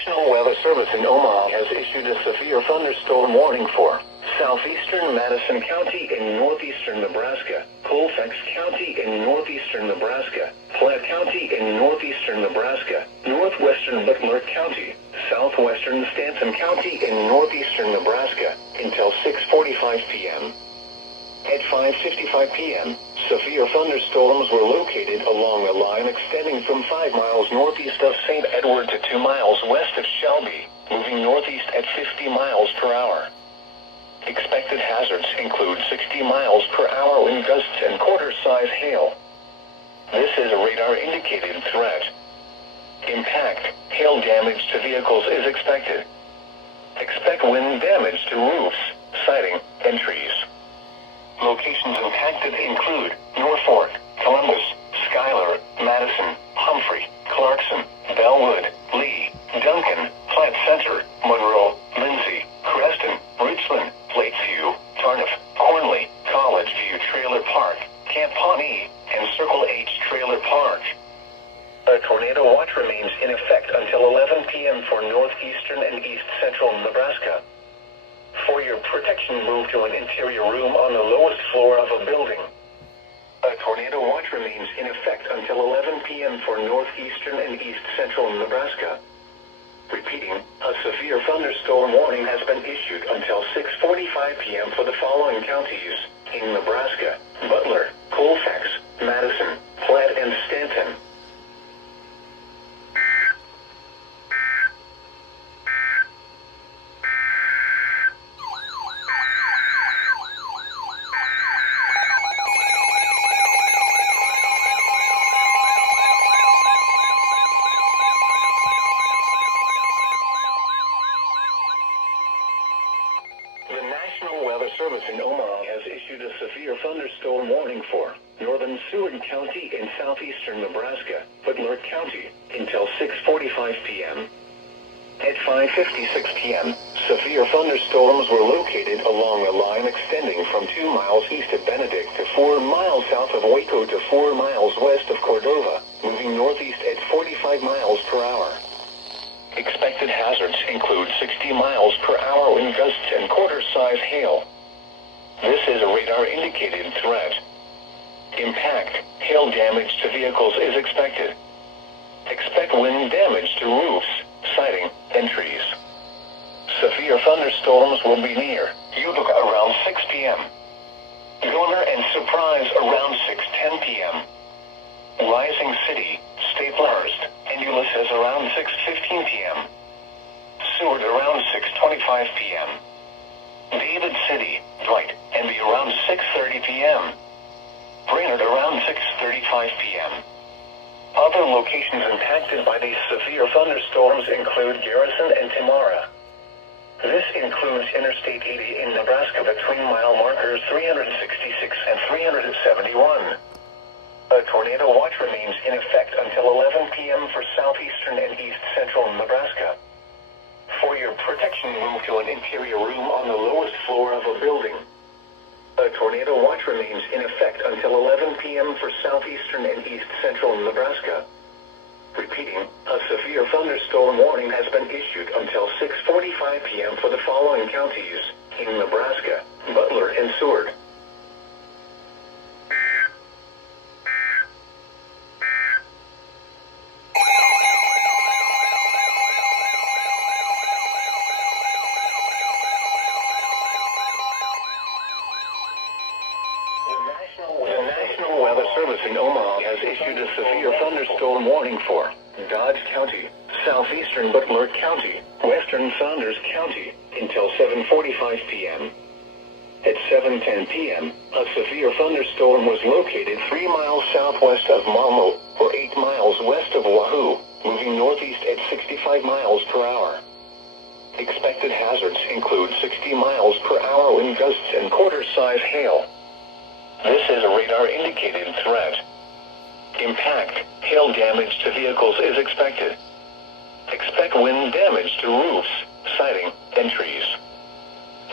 National Weather Service in Omaha has issued a severe thunderstorm warning for southeastern Madison County in northeastern Nebraska, Colfax County in northeastern Nebraska, Platte County in northeastern Nebraska, northwestern Butler County, southwestern Stanton County in northeastern Nebraska, until 6:45 p.m. At 5:55 p.m., severe thunderstorms were located along a line extending from 5 miles northeast of St. Edward to 2 miles west of Shelby, moving northeast at 50 miles per hour. Expected hazards include 60 miles per hour wind gusts and quarter-size hail. This is a radar-indicated threat. Impact, hail damage to vehicles is expected. Expect wind damage to roofs, siding, and trees. Locations impacted include Norfolk, Columbus, Schuyler, Madison, Humphrey, Clarkson, Bellwood, Lee, Duncan, Platte Center, Monroe, Lindsay, Creston, Richland, Lakeview, Tarniff, Cornley, College View Trailer Park, Camp Pawnee, and Circle H Trailer Park. A tornado watch remains in effect until 11 p.m. for northeastern and east central Nebraska. For your protection, move to an interior room on the lowest floor of a building. A tornado watch remains in effect until 11 p.m. for northeastern and east central Nebraska. Repeating, a severe thunderstorm warning has been issued until 6:45 p.m. for the following counties in Nebraska: Butler, Colfax, Madison, Platte, and Stanton. The National Weather Service in Omaha has issued a severe thunderstorm warning for northern Seward County in southeastern Nebraska, Butler County, until 6:45 p.m. At 5:56 p.m., severe thunderstorms were located along a line extending from 2 miles east of Benedict to 4 miles south of Waco to 4 miles west of Cordova, moving northeast at 45 miles per hour. Expected hazards include 60 miles per hour wind gusts and quarter-size hail. This is a radar-indicated threat. Impact, hail damage to vehicles is expected. Expect wind damage to roofs, siding, and trees. Severe thunderstorms will be near Utica around 6 p.m. Governor and Surprise around 6:10 p.m. Rising City, Staples, and Ulysses around 6:15 p.m. Seward around 6:25 p.m. David City, Dwight, and be around 6:30 p.m. Brainerd around 6:35 p.m. Other locations impacted by these severe thunderstorms include Garrison and Tamara. This includes Interstate 80 in Nebraska between mile markers 366 and 371. A tornado watch remains in effect until 11 p.m. for southeastern and east central Nebraska. For your protection, move to an interior room on the lowest floor of a building. A tornado watch remains in effect until 11 p.m. for southeastern and east central Nebraska. Repeating, a severe thunderstorm warning has been issued until 6:45 p.m. for the following counties in Nebraska: Butler and Seward. The National Weather Service in Omaha has issued a severe thunderstorm warning for Dodge County, southeastern Butler County, western Saunders County, until 7:45 p.m. At 7:10 p.m., a severe thunderstorm was located 3 miles southwest of Malmo, or 8 miles west of Wahoo, moving northeast at 65 miles per hour. Expected hazards include 60 miles per hour wind gusts and quarter-size hail. This is a radar-indicated threat. Impact, hail damage to vehicles is expected. Expect wind damage to roofs, siding, and trees.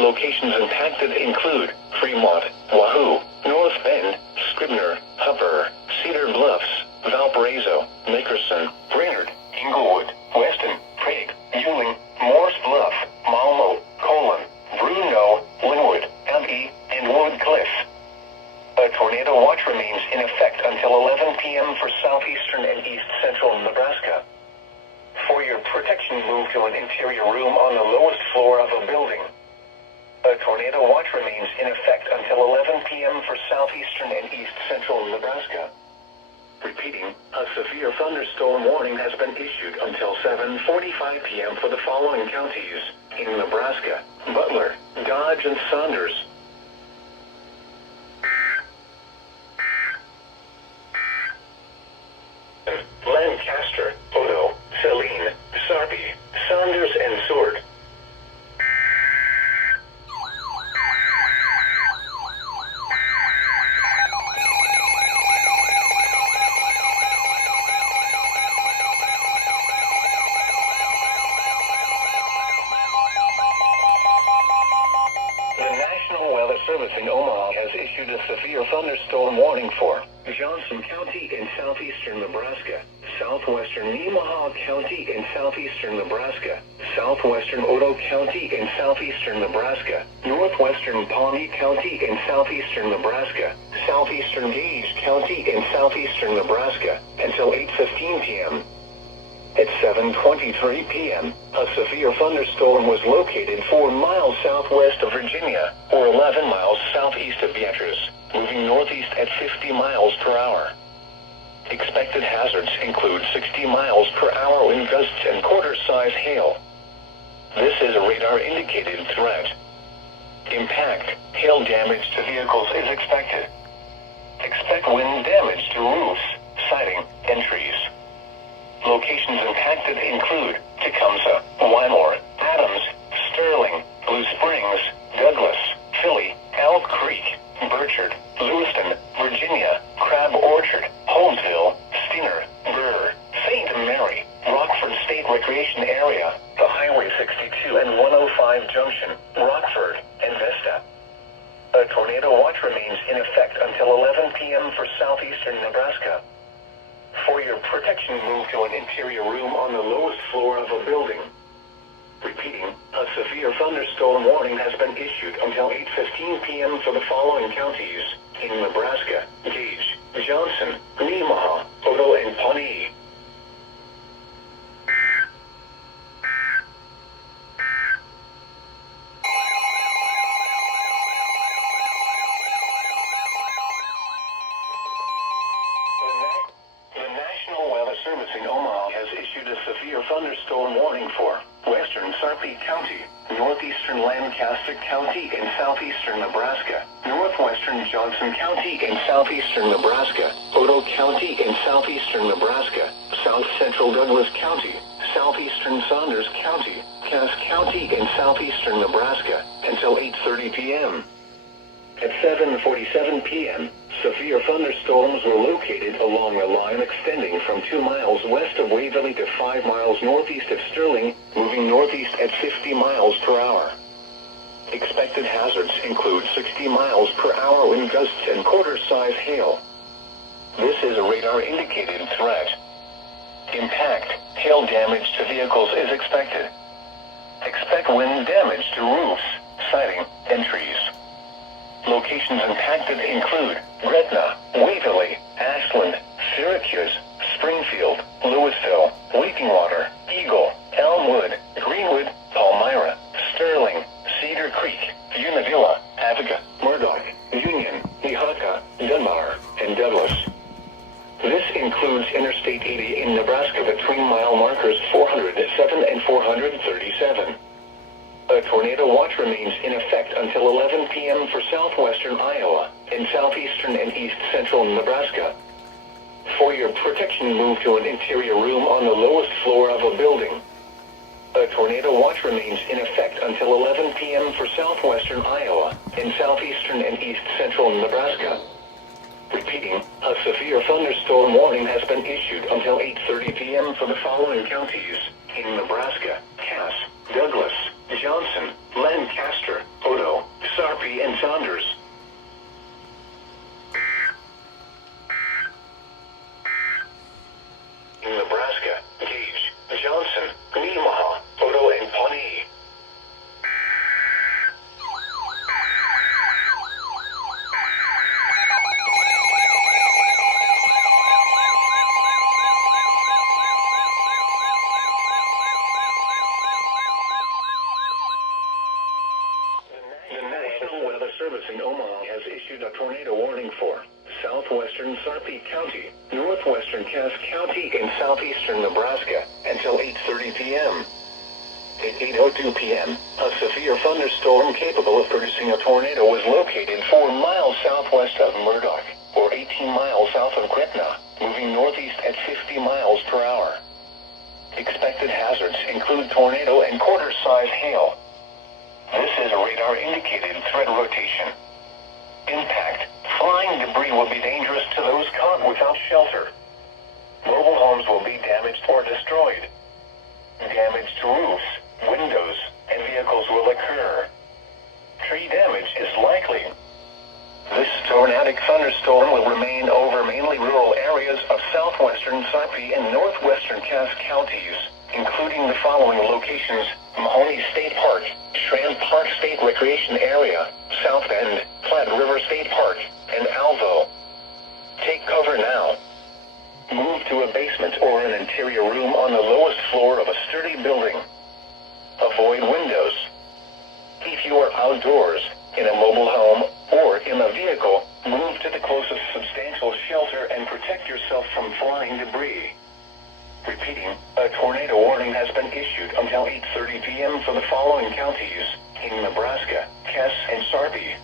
Locations impacted include Fremont, Wahoo, North Bend, Scribner, Upper, Cedar Bluffs, Valparaiso, Nickerson, Brainerd, Inglewood, Weston, Prague, protection, move to an interior room on the lowest floor of a building. A tornado watch remains in effect until 11 p.m. for southeastern and east central Nebraska. Repeating, a severe thunderstorm warning has been issued until 7:45 p.m. for the following counties in Nebraska: Butler, Dodge, and Saunders. Lancaster, Odo, Saline, Sarpy, Saunders, and Seward. The National Weather Service in Omaha has issued a severe thunderstorm warning for Johnson County in southeastern Nebraska, southwestern Nemaha County in southeastern Nebraska, southwestern Odo County in southeastern Nebraska, northwestern Pawnee County in southeastern Nebraska, southeastern Gage County in southeastern Nebraska, until 8:15 p.m. At 7:23 p.m., a severe thunderstorm was located 4 miles southwest of Virginia, or 11 miles southeast of Beatrice, moving northeast at 50 miles per hour. Expected hazards include 60 miles per hour wind gusts and quarter-size hail. This is a radar-indicated threat. Impact, hail damage to vehicles is expected. Expect wind damage to roofs, siding, and trees. Locations impacted include Tecumseh, Wymore, Adams, Sterling, Blue Springs, Douglas, Philly, Elk Creek, Burchard, Lewiston, Virginia, Crab Orchard, Holmesville, Stinger, Burr, St. Mary, Rockford State Recreation Area, the Highway 62 and 105 Junction, Rockford, and Vista. A tornado watch remains in effect until 11 p.m. for southeastern Nebraska. For your protection, move to an interior room on the lowest floor of a building. Repeating, a severe thunderstorm warning has been issued until 8:15 p.m. for the following counties in Nebraska: Gage, Johnson, Nemaha, Odo, and Pawnee. The National Weather Service in Omaha has issued a severe thunderstorm warning for western Sarpy County, northeastern Lancaster County in southeastern Nebraska, northwestern Johnson County in southeastern Nebraska, Odo County in southeastern Nebraska, south central Douglas County, southeastern Saunders County, Cass County in southeastern Nebraska, until 8:30 p.m. At 7:47 p.m., severe thunderstorms were located along a line extending from 2 miles west of Waverly to 5 miles northeast of Sterling, moving northeast at 50 miles per hour. Expected hazards include 60 miles per hour wind gusts and quarter-size hail. This is a radar-indicated threat. Impact, hail damage to vehicles is expected. Expect wind damage to roofs, siding, and trees. Locations impacted include Gretna, Waverly, Ashland, Syracuse, Springfield, Louisville, Weepingwater, Eagle, Elmwood, Greenwood, Palmyra, Sterling, Cedar Creek, Unadilla, Attica, Murdoch, Union, Nehata, Dunbar, and Douglas. This includes Interstate 80 in Nebraska between mile markers 407 and 437. A tornado watch remains in effect until 11 p.m. for southwestern Iowa and southeastern and east central Nebraska. For your protection, move to an interior room on the lowest floor of a building. A tornado watch remains in effect until 11 p.m. for southwestern Iowa and southeastern and east central Nebraska. Repeating, a severe thunderstorm warning has been issued until 8:30 p.m. for the following counties in Nebraska: Cass, Douglas, Johnson, Lancaster, Odo, Sarpy, and Saunders. In Nebraska, Gage, Johnson, Nemaha, Odo, and Pawnee. National Weather Service in Omaha has issued a tornado warning for southwestern Sarpy County, northwestern Cass County, and southeastern Nebraska until 8:30 p.m. At 8:02 p.m., a severe thunderstorm capable of producing a tornado was located 4 miles southwest of Murdoch, or 18 miles south of Gretna, moving northeast at 50 miles per hour. Expected hazards include tornado and quarter-size hail. This is a radar-indicated threat rotation. Impact. Flying debris will be dangerous to those caught without shelter. Mobile homes will be damaged or destroyed. Damage to roofs, windows, and vehicles will occur. Tree damage is likely. This tornadic thunderstorm will remain over mainly rural areas of southwestern Sarpy and northwestern Cass counties, including the following locations: Mahoney State Park, Strand Park State Recreation Area, South Bend, Platte River State Park, and Alvo. Take cover now. Move to a basement or an interior room on the lowest floor of a sturdy building. Avoid windows. If you are outdoors, in a mobile home, or in a vehicle, move to the closest substantial shelter and protect yourself from flying debris. Repeating, a tornado warning has been issued until 8:30 p.m. for the following counties in Nebraska, Cass, and Sarpy.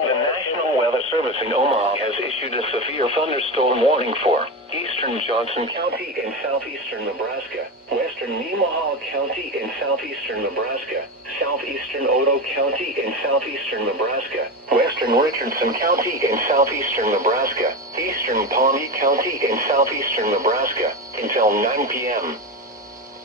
The National Weather Service in Omaha has issued a severe thunderstorm warning for eastern Johnson County in southeastern Nebraska, western Nemaha County in southeastern Nebraska, southeastern Otoe County in southeastern Nebraska, western Richardson County in southeastern Nebraska, eastern Pawnee County in southeastern Nebraska until 9 p.m.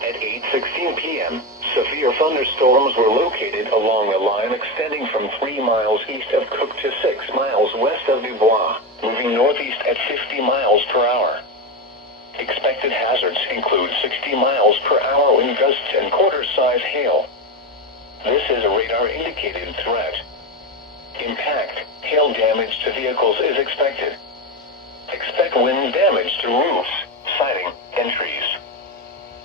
At 8:16 p.m., severe thunderstorms were located along a line extending from 3 miles east of Cook to 6 miles west of Dubois, moving northeast at 50 miles per hour. Expected hazards include 60 miles per hour wind gusts and quarter-size hail. This is a radar-indicated threat. Impact. Hail damage to vehicles is expected. Expect wind damage to roofs, siding, and trees.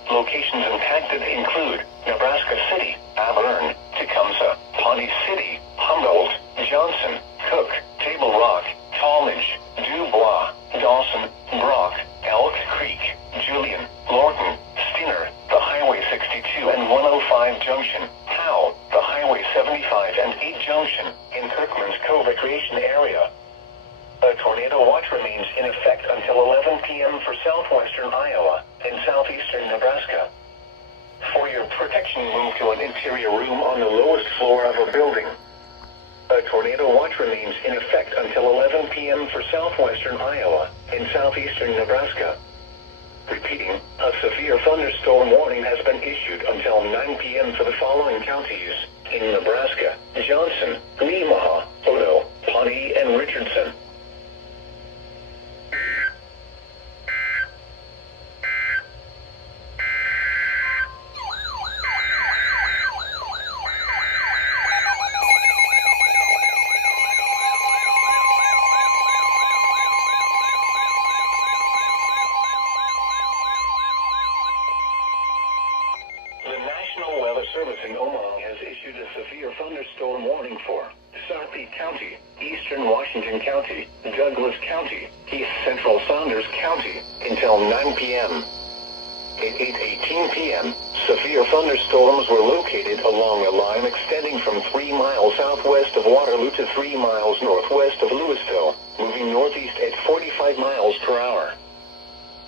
Locations impacted include Nebraska City, Auburn, Tecumseh, Pawnee City, Humboldt, Johnson, Cook, Table Rock, Tallmadge, Dubois, Dawson, Brock, Elk Creek, Julian, Lorton, Steiner, the Highway 62 and 105 Junction, Howe, the Highway 75 and 8 Junction, in Kirkman's Cove Recreation Area. A tornado watch remains in effect until 11 p.m. for southwestern Iowa and southeastern Nebraska. For your protection, move to an interior room on the lowest floor of a building. A tornado watch remains in effect until 11 p.m. for southwestern Iowa and southeastern Nebraska. Repeating, a severe thunderstorm warning has been issued until 9 p.m. for the following counties in Nebraska: Johnson, Nemaha, Otoe, Pawnee, and Richardson. Service in Omaha has issued a severe thunderstorm warning for Sarpy County, eastern Washington County, Douglas County, east central Saunders County until 9 p.m. At 8:18 p.m., severe thunderstorms were located along a line extending from 3 miles southwest of Waterloo to 3 miles northwest of Louisville, moving northeast at 45 miles per hour.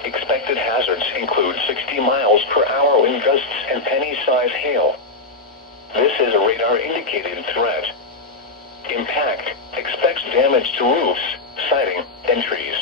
Expected hazards include 60 miles per hour wind gusts and penny-size hail. This is a radar-indicated threat. Impact. Expects damage to roofs, siding, and trees.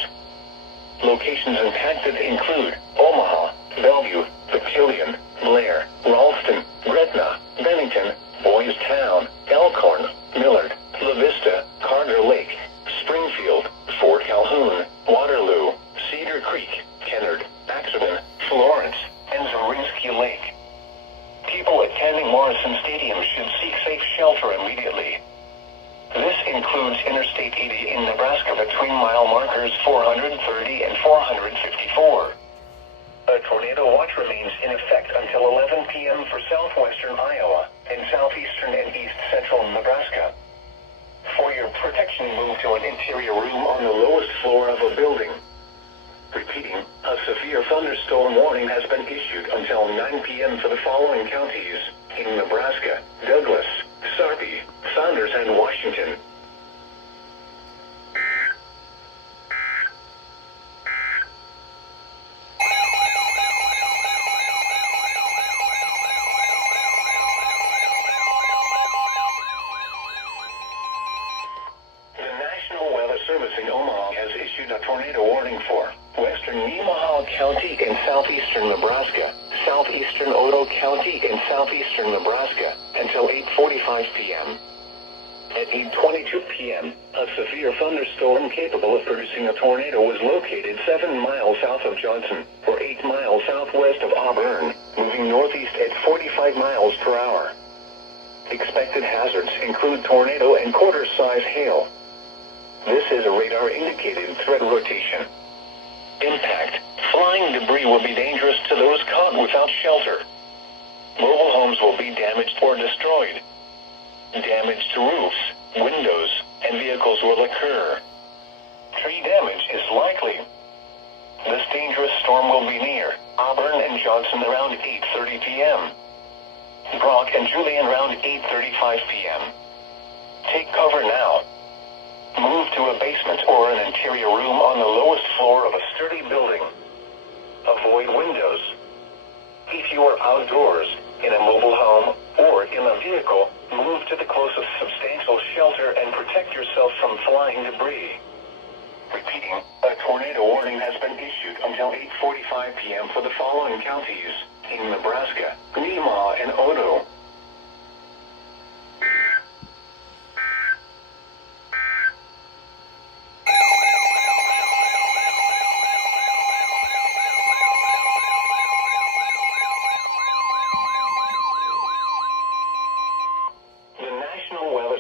Locations impacted include Omaha, Bellevue, Papillion, Blair, Ralston, Gretna, Bennington, Boys Town, Elkhorn, Millard, La Vista, Carter Lake, Springfield, Fort Calhoun, Waterloo, Cedar Creek, Kennard, Ackerman, Florence, and Zorinsky Lake. 430 and 454. A tornado watch remains in effect until 11 p.m. for southwestern Iowa and southeastern and east central Nebraska. For your protection, move to an interior room on the lowest floor of a building. Repeating, a severe thunderstorm warning has been issued until 9 p.m. for the following counties in Nebraska: Douglas, Sarpy, Saunders, and Washington. Service in Omaha has issued a tornado warning for western Nemaha County in southeastern Nebraska, southeastern Otoe County in southeastern Nebraska until 8:45 p.m. At 8:22 p.m., a severe thunderstorm capable of producing a tornado was located 7 miles south of Johnson, or 8 miles southwest of Auburn, moving northeast at 45 miles per hour. Expected hazards include tornado and quarter-size hail. This is a radar-indicated threat rotation. Impact. Flying debris will be dangerous to those caught without shelter. Mobile homes will be damaged or destroyed. Damage to roofs, windows, and vehicles will occur. Tree damage is likely. This dangerous storm will be near Auburn and Johnson around 8:30 p.m. Brock and Julian around 8:35 p.m. Take cover now. Move to a basement or an interior room on the lowest floor of a sturdy building. Avoid windows. If you are outdoors, in a mobile home, or in a vehicle, move to the closest substantial shelter and protect yourself from flying debris. Repeating, a tornado warning has been issued until 8:45 p.m. for the following counties in Nebraska: Nemaha and Otoe.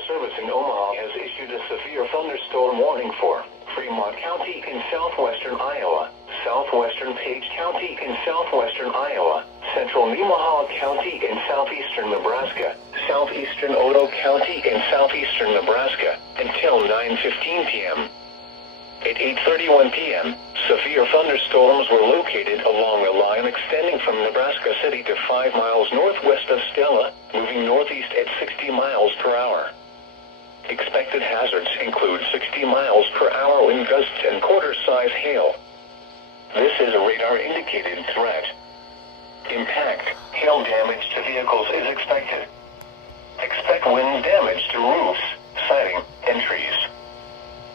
Service in Omaha has issued a severe thunderstorm warning for Fremont County in southwestern Iowa, southwestern Page County in southwestern Iowa, central Nemaha County in southeastern Nebraska, southeastern Otoe County in southeastern Nebraska until 9:15 p.m. At 8:31 p.m., severe thunderstorms were located along a line extending from Nebraska City to 5 miles northwest of Stella, moving northeast at 60 miles per hour. Expected hazards include 60 miles per hour wind gusts and quarter-size hail. This is a radar-indicated threat. Impact. Hail damage to vehicles is expected. Expect wind damage to roofs, siding, and trees.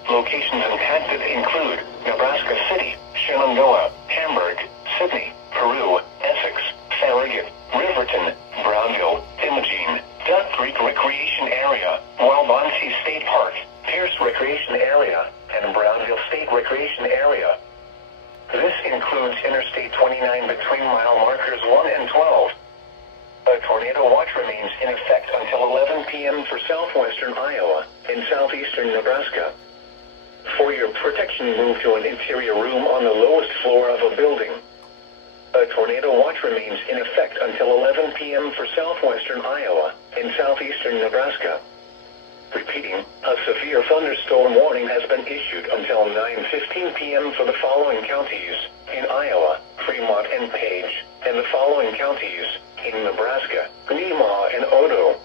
Locations impacted include Nebraska City, Shenandoah, Hamburg, Sidney, Peru, Essex, Farragut, Riverton, Brownville, Imogene, Duck Creek Recreation Area, Walbonsee State Park, Pierce Recreation Area, and Brownville State Recreation Area. This includes Interstate 29 between mile markers 1 and 12. A tornado watch remains in effect until 11 p.m. for southwestern Iowa and southeastern Nebraska. For your protection, move to an interior room on the lowest floor of a building. A tornado watch remains in effect until 11 p.m. for southwestern Iowa and southeastern Nebraska. Repeating, a severe thunderstorm warning has been issued until 9:15 p.m. for the following counties in Iowa, Fremont and Page, and the following counties in Nebraska: Nemaha and Otoe.